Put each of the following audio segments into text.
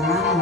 งฆรัตนังจัง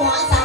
我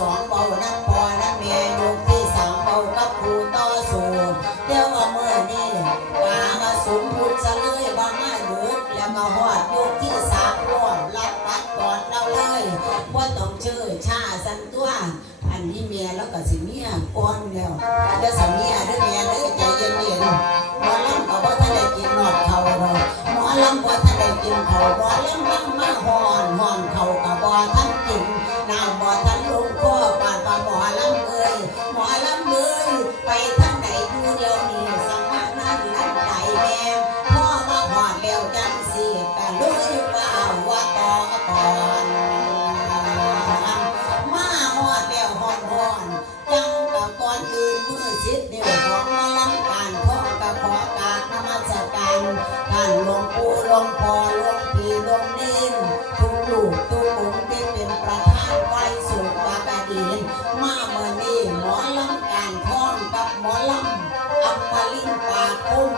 สองเบาน้ำพอน้ำเมียยกที่สามเบากับครูต่อสู้เดี๋ยวว่าเมื่อนี้ปามาสมพุทธเสลยว่ามาหยุดแล้วมาหอดยกที่สามรอดรับปัดก่อนเราเลยว่าต้องเชื่อชาสันตัวอันนี้เมียแล้วก็สิเมียก่อนแล้วเดี๋ยวสามีเดี๋เมียเดี๋วใจเย็นเย็นหมอลำก็บ่ท่านได้กินหนอดเขาเราหมอลำบ่ท่านได้กินเขาหมอลำลำมาหอนหอนเขากับ่ท่านานหลวงปู่หลวงพ่อหลวงพี่หลวงนิ่มทุกลูกทุกองค์ที่เป็นประธานไว้สู่ปากดีนมาเมื่อนี้หมอลำการท่องกับหมอลำอัมมาลินปาคุ้ง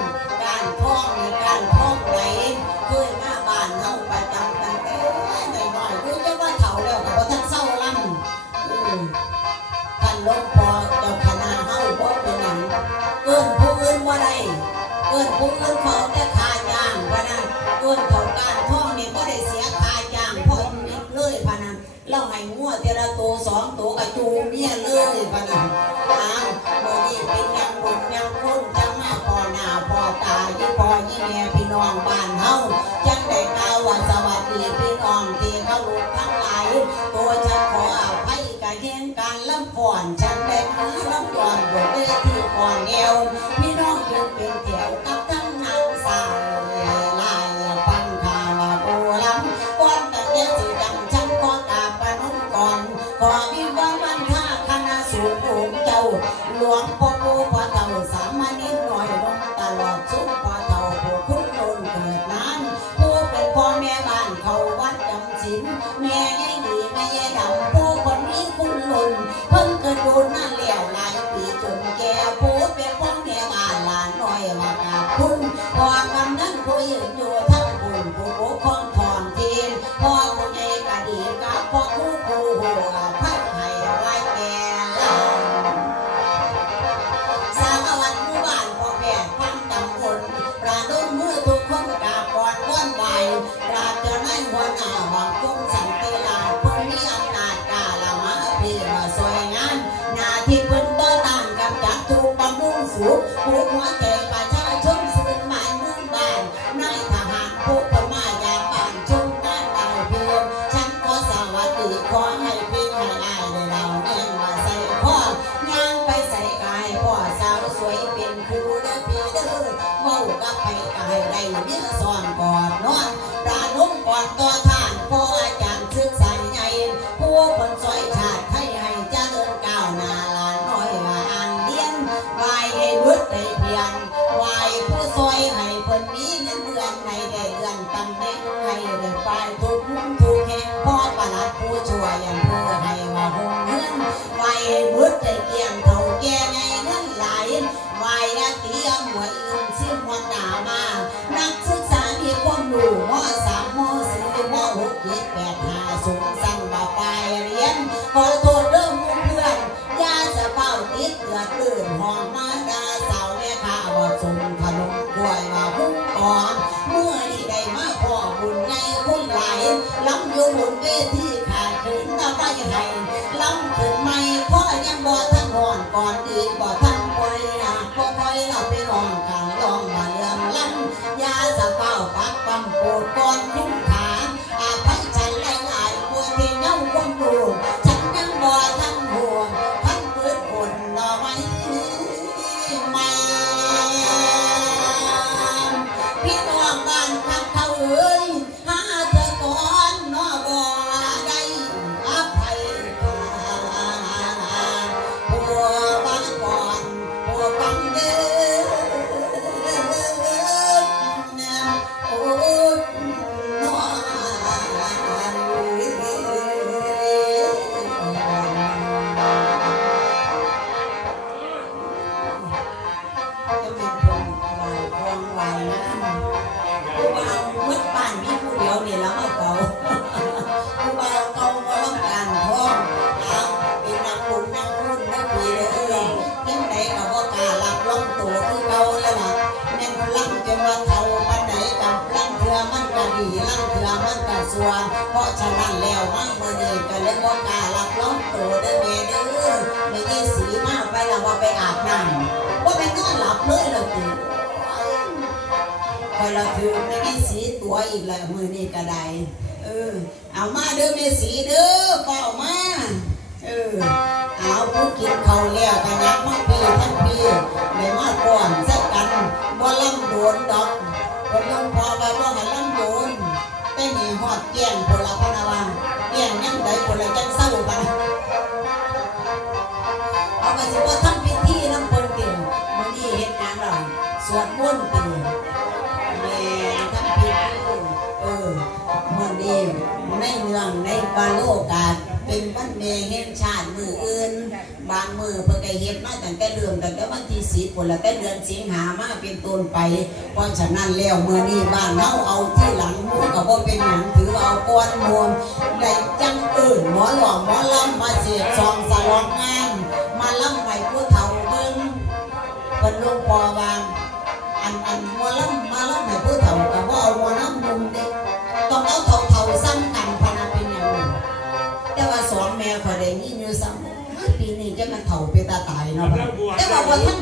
ต้นเขาการท่องนี่ก็ได้เสียค่าจ้างพ่อเลยพนันเราให้งัวเทระโตสองโตกระจูเมียเลยพนัน สีมาไปแล้วว่าไปอาบน้ำว่าไปนอนหลับเลยแล้วติคอยเราถือไม่ได้สีตัวอีกแล้วมือนี้ก็ได้เออ เอามาเด้อแม่สีเด้อเปล่ามาเออเอาผู้กินเขาแล้วกันยักมาปีทั้งปีเลยมาก่อนสักกันบ่ลำโดนดอกคนลงพอไปบ่ให้ลำโดนแต่นี่อดแก้งพน เอาสิบ่ทำพิธีน้ำเพิ่นมื้อนี้เฮ็ดงานเราสวดมนต์ติแม่ทำพิธีเออมื้อนี้ในเมืองในบาโลกาสเป็นวันแม่แห่งชาติมื้ออื่น บางมือเพิ่นก็เฮ็ดมาตั้งแต่เริ่มตั้งแต่วันที่10พุ่นละแต่เดือนสิงหามาเป็นต้นไป เพราะฉะนั้นแล้วมื้อนี้บ้านเฮาเอาที่หลังหมู่ก็บ่เป็นหยังถือว่าเอาก้อนมวลได้จังเอิ้นหมอหลอกหมอลำมาเสียบซองสลอ มาลำให้ผู้เฒ่าเบิ่งเพิ่นลงปอวางอันอันหมอลำมาลำให้ผู้เฒ่าก็บ่เอาหมอลำนุ่มเด็กต้องเอาเฒ่าๆซ้ำกันพะนะเป็นหยังนี่แต่ว่าสองแม่ขอยได้ยินอยู่ซ้ำปีนี้จะมาเฒ่าไปตาตายเนาะแต่ว่าบ่ทันตาย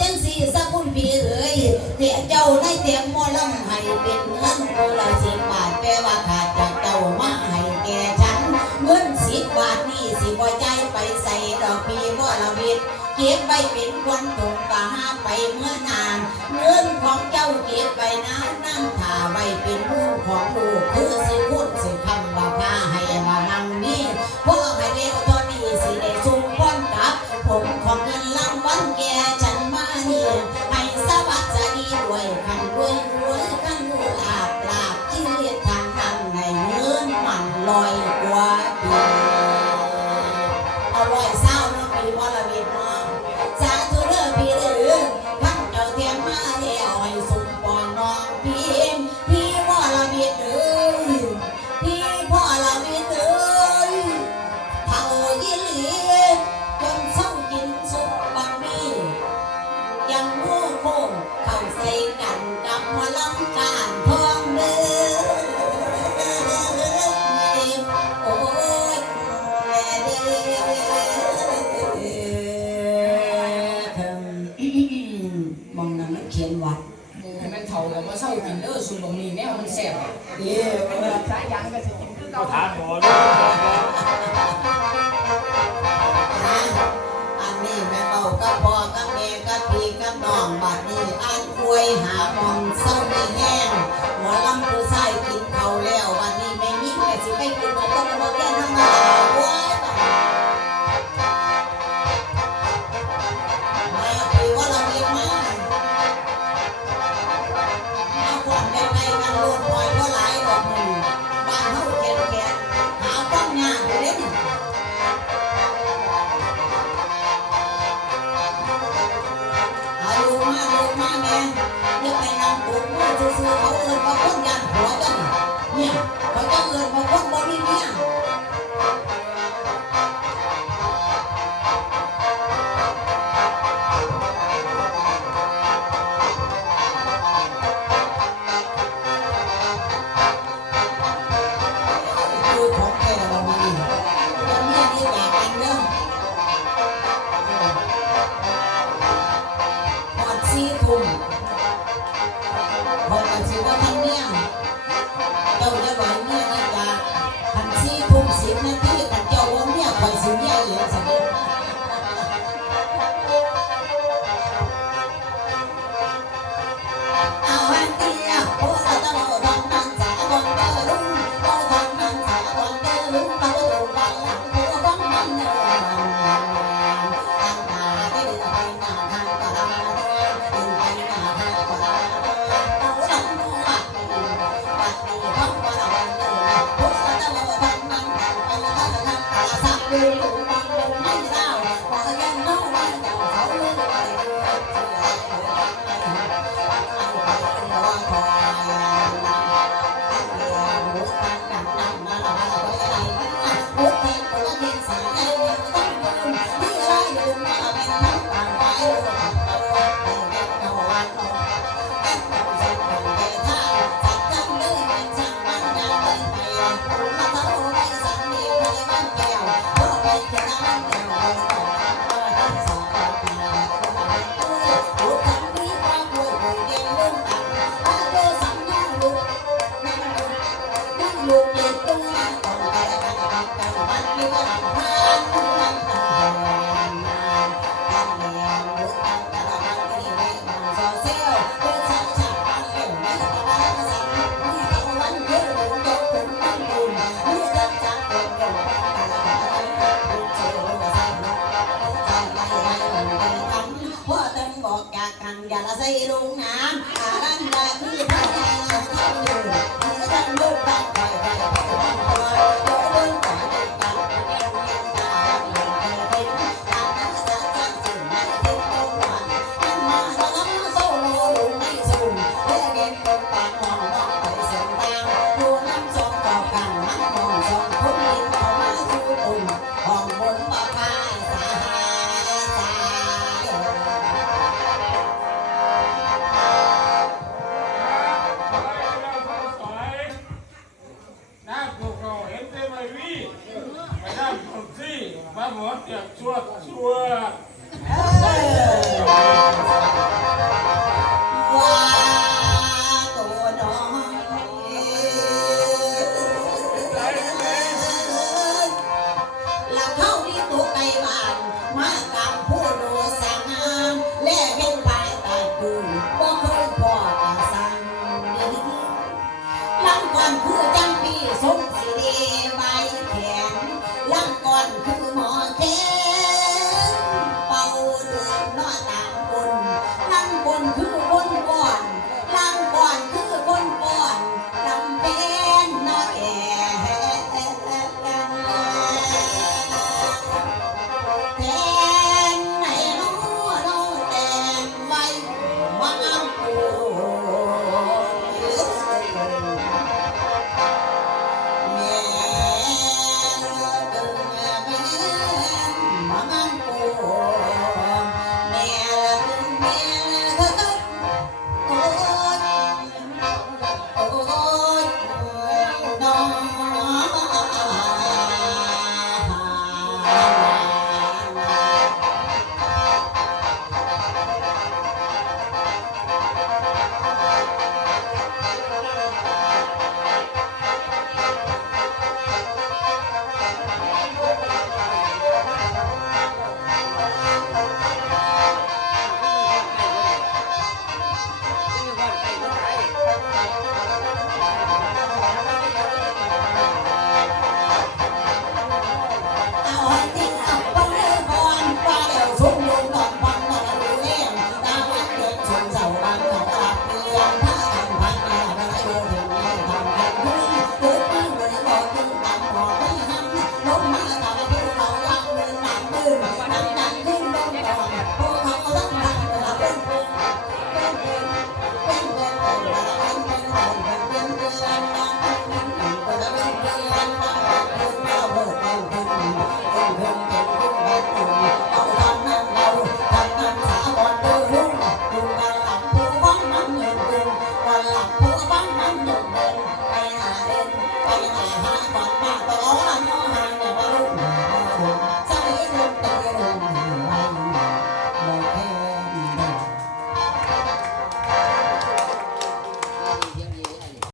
จังสีสักคุณปีเอ้ยเดี๋ยเจ้าได้เตียมหมอลำให้เป็นเงินตัวละสิบบาทแปลว่าขาดจากเจ้ามาให้แก่ฉันเงินสิบบาทนี่สิบ่ใจไปใส่ดอกปีบ่ละวิดเก็บไว้เป็นควันถุงกะห้าไปเมื่อนานเงินของเจ้าเก็บไปนะนั่งถ่าไว้เป็นมูลของลูกคือสิพูดสิคำบ่าพาให้มานังนี้พวกให้เร็วตอนนี้สิได้สุ่มป้นกับผมของ แนวมันแซ่บเด้อสายยังก็สิกินคือก็เก่าทานหมอด้วย 아. 아!